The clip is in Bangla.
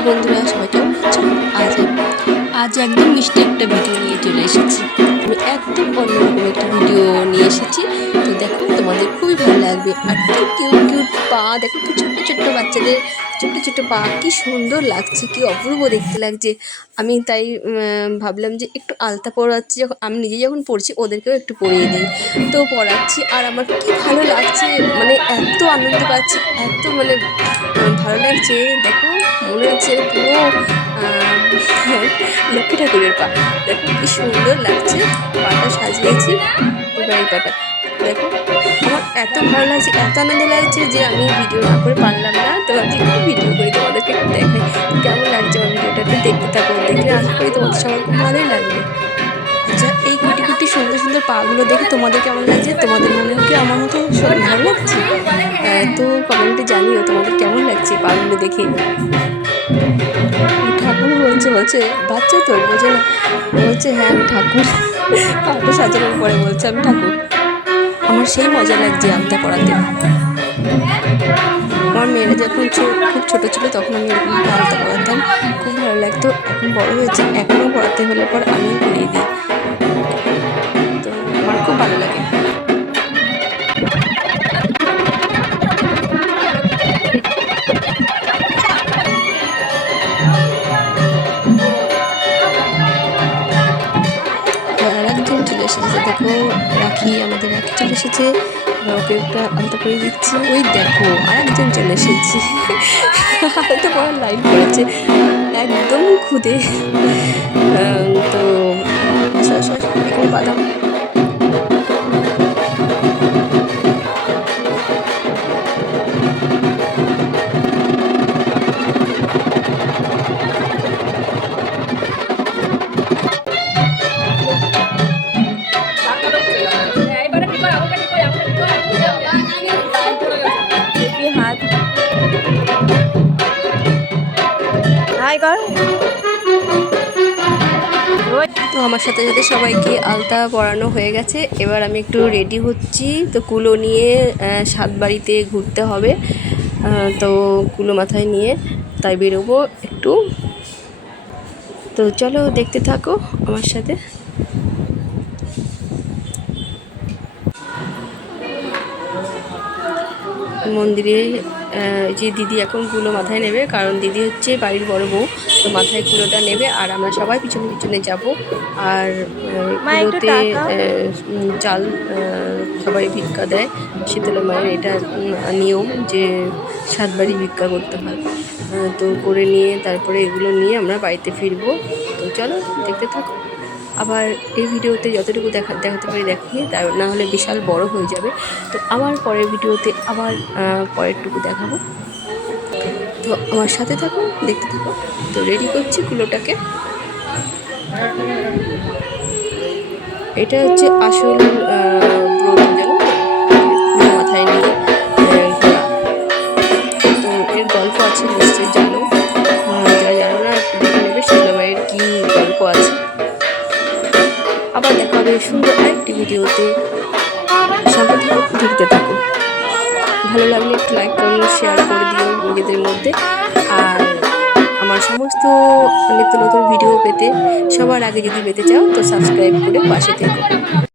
তো বন্ধুরা সবাই কেমন আছো আজ আজ একদম মিষ্টি একটা ভিডিও নিয়ে চলে এসেছি। একদম অন্যরকম একটা ভিডিও নিয়ে এসেছি। তো দেখো, তোমাদের খুবই ভালো লাগবে। আর কি কিউট কিউট পা। দেখো ছোট্ট ছোট্ট বাচ্চাদের ছোট্ট ছোট্ট পা, কি সুন্দর লাগছে, কি অপূর্ব দেখতে লাগছে। আমি তাই ভাবলাম যে একটু আলতা পরাচ্ছি, যখন, আমি নিজে যখন পড়ছি ওদেরকেও একটু পরিয়ে দিই। তো পড়াচ্ছি আর আমার কি ভালো লাগছে মানে এত আনন্দ পাচ্ছি, এত মানে ভালো লাগছে। দেখো, মনে হচ্ছে পুরো লক্ষ্মী ঠাকুরের পা। দেখো, কি সুন্দর লাগছে, পাটা সাজিয়েছি এই পাটা। দেখো এত ভালো লাগছে এত আনন্দ লাগছে যে আমি ভিডিও না করে পারলাম না। তো ভাবছি একটু ভিডিও করি তোমাদেরকে একটু দেখাই কেমন লাগছে আমার ভিডিওটা একটু দেখতে থাকো দেখলে আশা করি তোমাদের সবার খুব ভালোই লাগবে। আচ্ছা এই কুটি কুটি সুন্দর সুন্দর পাগুলো দেখে তোমাদের কেমন লাগছে? তোমাদের মনে হয় কি আমার মতো সব ভালো লাগছে? আহ, তো কমেন্টে জানিও তোমাদের কেমন লাগছে পাগুলো দেখে। ঠাকুর বলছে বলছে বাচ্চা তো না বলছে হ্যাঁ আমি ঠাকুর। পাটা সাজানোর পরে বলছে আমি ঠাকুর। আমার সেই মজা লাগছে আলতা পড়াতে আমার মেয়েরা যখন খুব ছোটো ছিল তখন আমি এরকম আলতা পড়াতাম খুব ভালো লাগতো। এখন বড় হয়েছে, এখনও পড়াতে হলে পর আমিও দেখো, রাখি আমাদের রাখি চলে এসেছে ওকে একটা আলতা করে দিচ্ছি। ওই দেখো আর একজন চলে এসেছে। আলতা পড়ার লাইন করেছে একদম খুদে। তো বাদাম। কর। তো আমার সাথে সাথে সবাইকে আলতা পরানো হয়ে গেছে। এবার আমি একটু রেডি হচ্ছি। তো কুলো নিয়ে সাত বাড়িতে ঘুরতে হবে। তো কুলো মাথায় নিয়ে তাই বেরোবো একটু। তো চলো দেখতে থাকো আমার সাথে। মন্দিরে যে দিদি এখন কুলো মাথায় নেবে কারণ দিদি হচ্ছে বাড়ির বড় বউ তো মাথায় কুলোটা নেবে আর আমরা সবাই পিছনে পিছনে যাব। আর কুলোতে চাল সবাই ভিক্ষা দেয়। শীতলা মায়ের এটা নিয়ম যে সাতবারই ভিক্ষা করতে হয়। তো করে নিয়ে তারপরে এগুলো নিয়ে আমরা বাড়িতে ফিরবো। তো চলো দেখতে থাকো। আবার এই ভিডিওতে যতটুকু দেখা, দেখাতে পারি দেখিয়ে তার না হলে বিশাল বড় হয়ে যাবে। তো আবার পরের ভিডিওতে আবার পরেরটুকু দেখাবো। তো আমার সাথে থাকো দেখতে থাকো তো রেডি করছি কুলোটাকে। এটা হচ্ছে আসল ভিডিওতে সাথে থাকো দেখতে থাকো। ভালো লাগলে একটু লাইক কমেন্ট শেয়ার করে দিও নিজেদের মধ্যে। আর আমার সমস্ত নিত্য নতুন ভিডিও পেতে সবার আগে যদি পেতে চাও, তো সাবস্ক্রাইব করে পাশে থেকো।